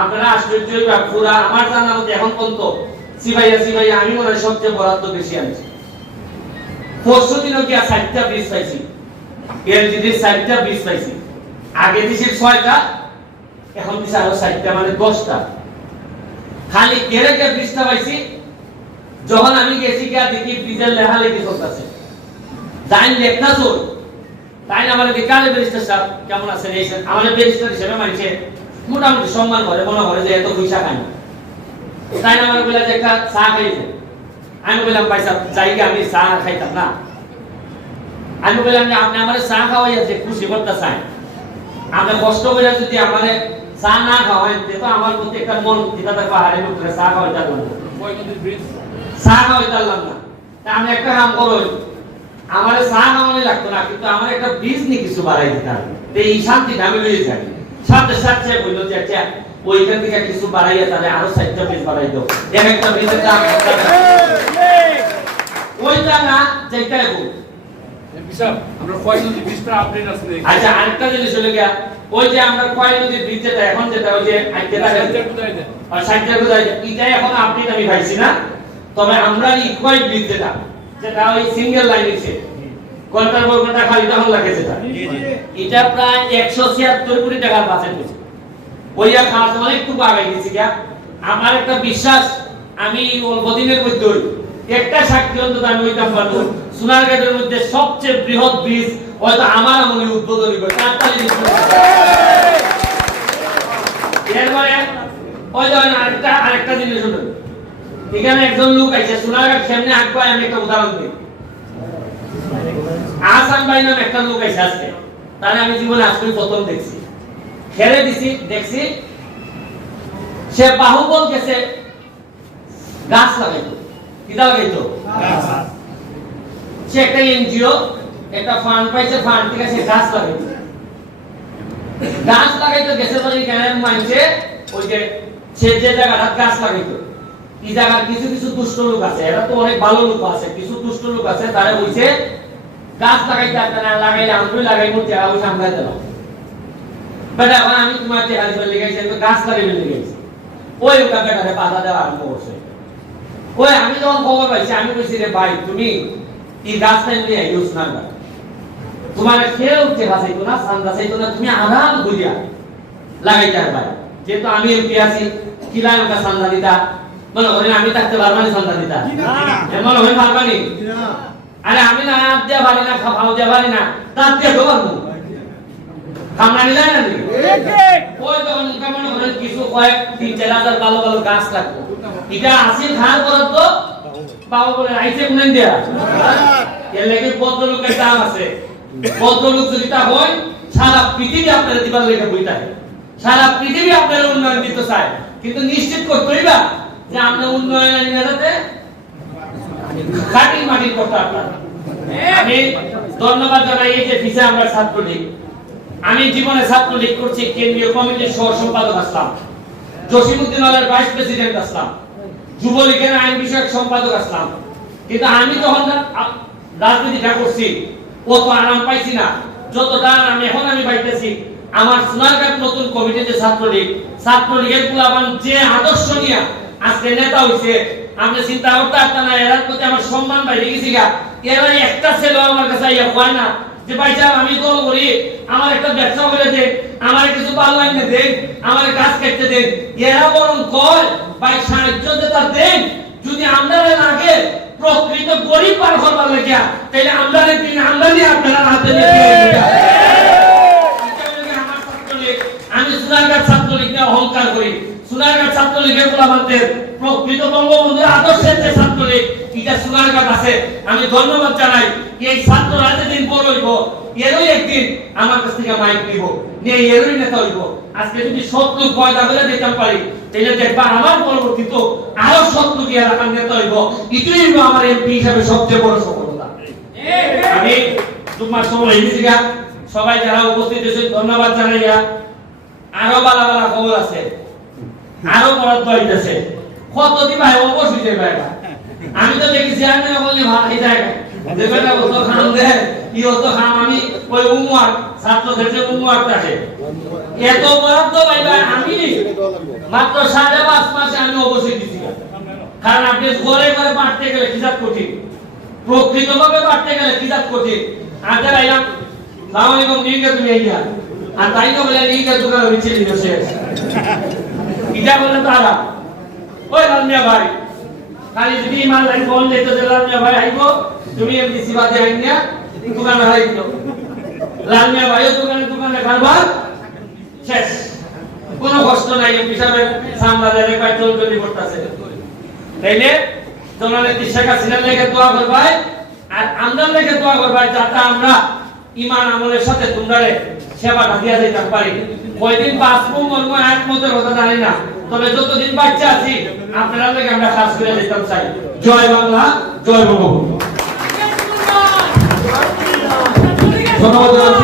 আপনারা আশ্চর্য হইবা, পুরা আমার জানা মতে এখন পর্যন্ত সিভাইয়া আমি মনে হয় সবচেয়ে বরাদ্দ বেশি আনছি। পরশু দিনও গিয়া 60টা ব্রিজ পাইছি, এলজিডির 60টা ব্রিজ পাইছি। আগে দিছি 6টা, এখন দিছি আরো 60টা, মানে 10টা। খালি কেরেকে ব্রিজটা পাইছি। যখন আমি গেছি গিয়া দেখি ব্রিজের লেখালেখি চলতেছে, জাইন লেখনা চল তাই আমার বিকালে ব্যারিস্টার সাহেব কেমন আছেন, এই আমাদের ব্যারিস্টার হিসেবে মানছে মোটামুটি সম্মান করে, মনে করে যে এত পয়সা খাই তাই আমার বলে যে একটা চা খাইছে। আমি বললাম ভাই সাহেব যাই আমি চা খাইতাম না। আমি বললাম যে আপনি আমার চা খাওয়াইছে খুশি করতে চাই, আপনি কষ্ট করে যদি আমার চা না খাওয়াই তো আমার প্রতি একটা মন যেটা পাহাড়ের উপরে চা খাওয়াইতে পারলাম না, চা খাওয়াইতে পারলাম না। আমি একটা কাম করো, আমার চা খাওয়ানো লাগতো না, কিন্তু আমার একটা বীজ নিয়ে কিছু বাড়াই দিতে হবে, এই শান্তিটা আমি লইয়ে যাই। সাথে সাথে বললো যে আচ্ছা ওইখান থেকে কিছু বাড়াইয়া তাহলে আরো 60টা বীজ বাড়াই দাও, এক একটা বীজের দাম ওইটা না যেটা হোক। আমরা কয় নদী বীজটা আপডেট আছে। আচ্ছা আরেকটা জিনিস হলো গিয়া, ওই যে আমরা কয় নদী বীজ যেটা এখন যেটা ওই যে আর 60টা কোথায় এটা এখন আপডেট আমি পাইছি না, তবে আমরা ইকুয়াল বীজ যেটা ওই সিঙ্গেল লাইন আছে ঘন্টার পর ঘন্টা খালি তখন লাগে যেটা, এটা প্রায় 176 কোটি টাকার বাজেট হয়েছে। ওইয়া খাস অনেকটু আগাই গেছি গিয়া। আমার একটা বিশ্বাস, আমি অল্প দিনের মধ্যে একটা সাক্ষী অন্তত আমি ওইটা পারবো, সোনারঘাটের মধ্যে সবচেয়ে বৃহৎ ব্রিজ হয়তো আমার আমলে উদ্বোধন হইবে। এরপরে ওই যে আরেকটা জিনিস হলো, এখানে একজন লোক আছে সোনারঘাট সামনে আঁকবো, আমি একটা উদাহরণ দিই। আসাম ভাই নামে একটা লোক আছে আজকে, তাহলে আমি জীবনে আজকে প্রথম দেখছি, খেলে দিছি দেখছি সে বাহুবল গেছে গাছ লাগাইতো, কিটা লাগাইতো সে একটা এনজিও একটা ফান্ড পাইছে, ফান্ড থেকে সে গাছ লাগাইতো, গাছ লাগাইতো গেছে বলে কেন মানছে ওই যে সে যে জায়গাটা গাছ লাগাইতো এই জায়গার কিছু কিছু দুষ্ট লোক আছে, এরা তো অনেক ভালো লোক আছে, কিছু দুষ্ট লোক আছে তারা বলছে গাছ লাগাইতে আসবে না, লাগাইলে আমি লাগাইবো জায়গা ওই সামনে দিল বেটা, এখন আমি তোমার চেহারা দিবে লেগেছি, গাছ লাগাইবে লেগেছি, ওই ওটা বেটারে বাধা দেওয়া আরম্ভ করছে। ওই আমি যখন খবর পাইছি আমি বলছি রে ভাই তুমি এই গাছটা নিয়ে ইউজ না কর, তোমার কেউ চেহারা চাইতো না, সান্দা চাইতো না, তুমি আরাম করিয়া লাগাইতে পারবে। যেহেতু আমি এমপি আছি কিলাই ওটা সান্দা দিতা, মনে হয় আমি থাকতে পারবানি সান্দা দিতা, মনে হয় পারবানি। আরে আমি না আপ দিয়া পারি না, খাওয়া দিয়া পারি না, তার দিয়ে পারবো কামড়ানি যায় না ওই যখন মনে করেন কিছু কয়েক 3-4 হাজার ভালো ভালো গাছ লাগবে, এটা আসি খার করার তো বাবা বলে আইছে কোন দিয়া এর লাগে ভদ্রলোকের দাম আছে। ভদ্রলোক যদি তা হয় সারা পৃথিবী আপনারা দিবার লেগে বইটা, সারা পৃথিবী আপনারা উন্নয়ন দিতে চায়, কিন্তু নিশ্চিত করতে হইবা যে আমরা উন্নয়ন আনিতে খাঁটি মাটির কথা আপনারা। আমি ধন্যবাদ জানাই এই যে ফিসে আমরা ছাত্রলীগ, আমি জীবনে ছাত্রলীগ করছি, কেন্দ্রীয় কমিটির সহ সম্পাদক আসলাম, জসিমউদ্দিন আলের ভাইস প্রেসিডেন্ট আসলাম, যুবলীগের আইন বিষয়ক সম্পাদক আসলাম, কিন্তু আমি যখন রাজনীতিটা করছি কত আরাম পাইছি না যতটা আমি এখন আমি পাইতেছি। আমার সোনারঘাট নতুন কমিটিতে ছাত্রলীগের পুলাবান যে আদর্শ নিয়ে আজকে নেতা হইছে, আপনি চিন্তা করতে পারতেন না, এর প্রতি আমার সম্মান বাইরে গেছি গা। এরা একটা ছেলে আমার কাছে ইয়া হয় না যে ভাই সাহেব আমি দল করি, আমার একটা ব্যবসা করে দেন, আমার কিছু পাল্লাই দেন, আমার গাছ কাটতে দেন। এরা বরং কয় ভাই সাহায্য যেটা দেন, যদি আমরা লাগে প্রকৃত গরিব পার করবার লাগিয়া তাহলে আমরা দিন আমরা নিয়ে আপনারা হাতে নিয়ে আমার ছাত্রলীগ, আমি সোনারঘাট ছাত্রলীগ নিয়ে অহংকার করি। সোনারঘাট ছাত্রলীগের আমাদের প্রকৃত বঙ্গবন্ধুর আদর্শের যে ছাত্রলীগ এটা সোনারঘাট আছে, আমি ধন্যবাদ জানাই। এই ছাত্ররা যেদিন বড় হইব এরই একদিন আমার কাছ থেকে মাইক নিব, নিয়ে এরই নেতা হইব। আজকে যদি শত্রু পয়দা করে দিতে পারি তাহলে দেখবা আমার পরবর্তী তো আরো শত্রু দিয়ে রাখার নেতা হইব, এটাই হইব আমার এমপি হিসাবে সবচেয়ে বড় সফলতা। আমি তোমার সময় হয়েছি গা, সবাই যারা উপস্থিত হয়েছে ধন্যবাদ জানাইয়া। আরো বালা বালা খবর আছে, আরো বরাদ্দ হইতেছে, কত দিবা অবশ্যই যাবে। আমি তো দেখি চেয়ারম্যান বললে ভালো এই জায়গা যে বেটা বছর খান দেয় ইও তো হাম আমি ওই উমর ছাত্রদের যে উমর থাকে এত বরাদ্দ পাইবা আমি মাত্র 5.5 মাসে আমি অবশ্যই দিছি কারণ আপনি ঘরে ঘরে বাড়তে গেলে কিজাত কঠিন প্রকৃতভাবে বাড়তে গেলে কিজাত কঠিন আগে আইলাম সালাম আলাইকুম নিয়ে তুমি আইয়া আর তাই তো বলে নিয়ে দোকানে নিচে দিতে শেষ কিটা বলে তারা ওই লালমিয়া ভাই খালি যদি ইমান লাইন ফোন দিতে যে লালমিয়া ভাই আইবো তুমি এমডিসি বাদে আইনিয়া দোকানে হারাইতো লালমিয়া ভাইও দোকানে কারবার শেষ কোনো কষ্ট নাই এমপি সাহেবের সামলাতে রেখাই চলচলি করতেছে তাইলে তোমরা শেখ হাসিনার লেগে দোয়া করবাই আর আমরা লেগে দোয়া করবাই যাতে আমরা ইমান আমলের সাথে তোমরা সেবাটা দিয়া যাইতে পারি কয়দিন বাঁচবো মরবো এক মতের কথা জানি না তবে যতদিন বাচ্চা আছি আপনারা লেগে আমরা কাজ করে যেতাম চাই জয় বাংলা জয় বঙ্গবন্ধু ধন্যবাদ।